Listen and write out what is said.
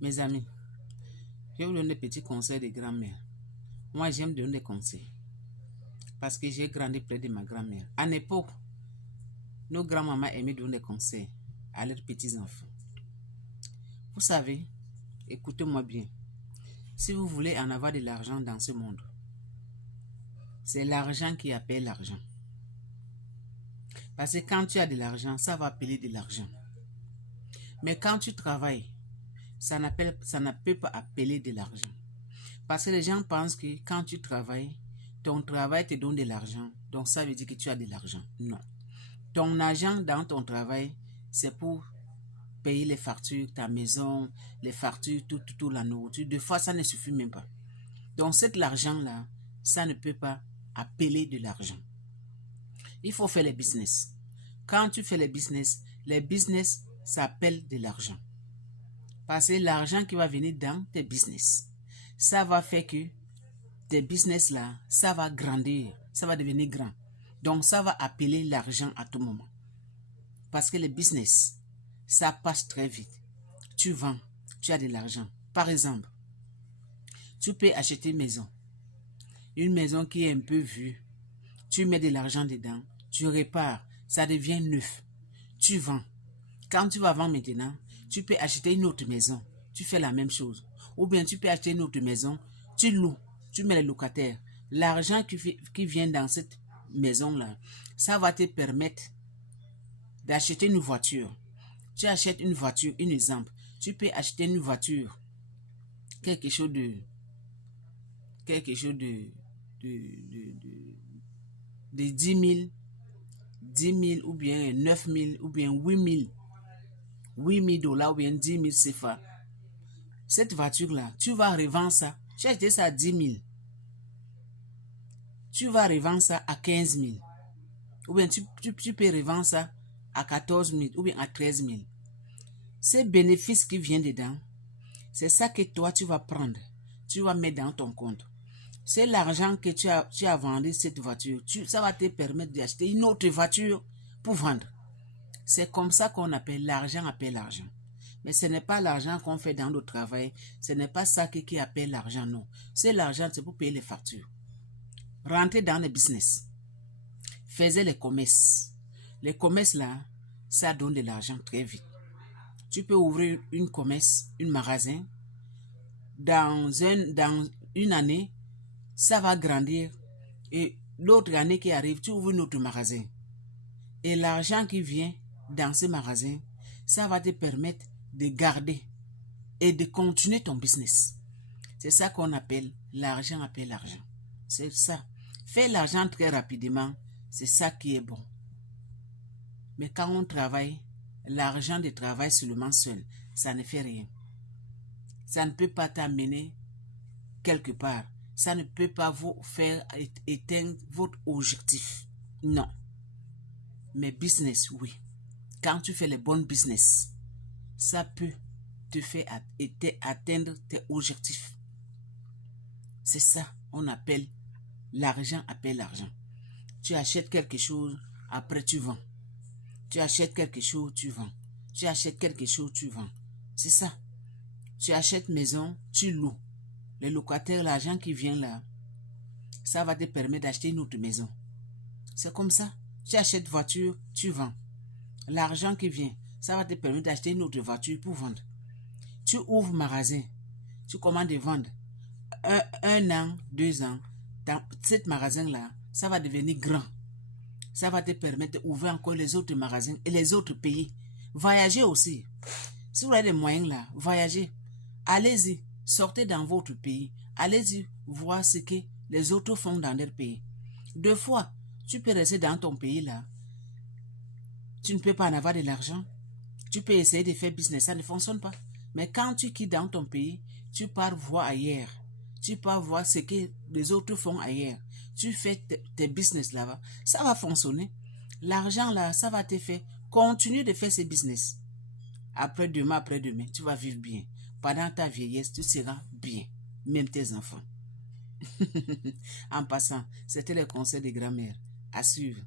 Mes amis, je vais vous donner des petits conseils de grand-mère. Moi, j'aime donner des conseils parce que j'ai grandi près de ma grand-mère. À l'époque, nos grands-mamans aimaient donner des conseils à leurs petits-enfants. Vous savez, écoutez-moi bien, si vous voulez en avoir de l'argent dans ce monde, c'est l'argent qui appelle l'argent. Parce que quand tu as de l'argent, ça va appeler de l'argent. Mais quand tu travailles, ça ne peut pas appeler de l'argent. Parce que les gens pensent que quand tu travailles, ton travail te donne de l'argent. Donc ça veut dire que tu as de l'argent. Non. Ton argent dans ton travail, c'est pour payer les factures, ta maison, les factures, tout la nourriture. Des fois, ça ne suffit même pas. Donc cet argent-là, ça ne peut pas appeler de l'argent. Il faut faire les business. Quand tu fais les business s'appellent de l'argent. Parce que l'argent qui va venir dans tes business, ça va faire que tes business là, ça va grandir, ça va devenir grand. Donc ça va appeler l'argent à tout moment. Parce que le business, ça passe très vite. Tu vends, tu as de l'argent. Par exemple, tu peux acheter une maison qui est un peu vue. Tu mets de l'argent dedans, tu répares, ça devient neuf. Tu vends. Quand tu vas vendre maintenant, tu peux acheter une autre maison. Tu fais la même chose. Ou bien tu peux acheter une autre maison, tu loues, tu mets les locataires. L'argent qui vient dans cette maison-là, ça va te permettre d'acheter une voiture. Tu achètes une voiture, un exemple. Tu peux acheter une voiture, quelque chose de 10 000 ou bien 9 000 ou bien 8 000 dollars ou bien 10 000 CFA. Cette voiture-là, tu vas revendre ça. Tu as acheté ça à 10 000. Tu vas revendre ça à 15 000. Ou bien tu peux revendre ça à 14 000 ou bien à 13 000. Ces bénéfices qui viennent dedans, c'est ça que toi tu vas prendre. Tu vas mettre dans ton compte. C'est l'argent que tu as vendu cette voiture. Ça va te permettre d'acheter une autre voiture pour vendre. C'est comme ça qu'on appelle l'argent l'argent. Mais ce n'est pas l'argent qu'on fait dans le travail. Ce n'est pas ça qui appelle l'argent, non. C'est l'argent, c'est pour payer les factures. Rentrez dans le business. Faisez les commerces. Les commerces là, ça donne de l'argent très vite. Tu peux ouvrir une commerce, un magasin. Dans une année, ça va grandir. Et l'autre année qui arrive, tu ouvres un autre magasin. Et l'argent qui vient dans ce magasin, ça va te permettre de garder et de continuer ton business. C'est ça qu'on appelle l'argent appelle l'argent. C'est ça. Faire l'argent très rapidement, c'est ça qui est bon. Mais quand on travaille, l'argent de travail seulement seul, ça ne fait rien. Ça ne peut pas t'amener quelque part. Ça ne peut pas vous faire éteindre votre objectif. Non. Mais business, oui. Quand tu fais les bons business, ça peut te faire atteindre tes objectifs. C'est ça, on appelle l'argent appelle l'argent. Tu achètes quelque chose, après tu vends. Tu achètes quelque chose, tu vends. Tu achètes quelque chose, tu vends. C'est ça. Tu achètes maison, tu loues. Les locataires, l'argent qui vient là, ça va te permettre d'acheter une autre maison. C'est comme ça. Tu achètes voiture, tu vends. L'argent qui vient, ça va te permettre d'acheter une autre voiture pour vendre. Tu ouvres magasin, tu commandes de vendre. Un an, 2 ans, dans cet magasin-là, ça va devenir grand. Ça va te permettre d'ouvrir encore les autres magasins et les autres pays. Voyager aussi. Si vous avez des moyens là, voyagez. Allez-y, sortez dans votre pays. Allez-y voir ce que les autres font dans leur pays. Deux fois, tu peux rester dans ton pays là. Tu ne peux pas en avoir de l'argent. Tu peux essayer de faire business, ça ne fonctionne pas. Mais quand tu quittes dans ton pays, tu pars voir ailleurs. Tu pars voir ce que les autres font ailleurs. Tu fais tes business là-bas. Ça va fonctionner. L'argent là, ça va te faire. Continue de faire ces business. Après-demain, tu vas vivre bien. Pendant ta vieillesse, tu seras bien. Même tes enfants. En passant, c'était les conseils de grand-mère. À suivre.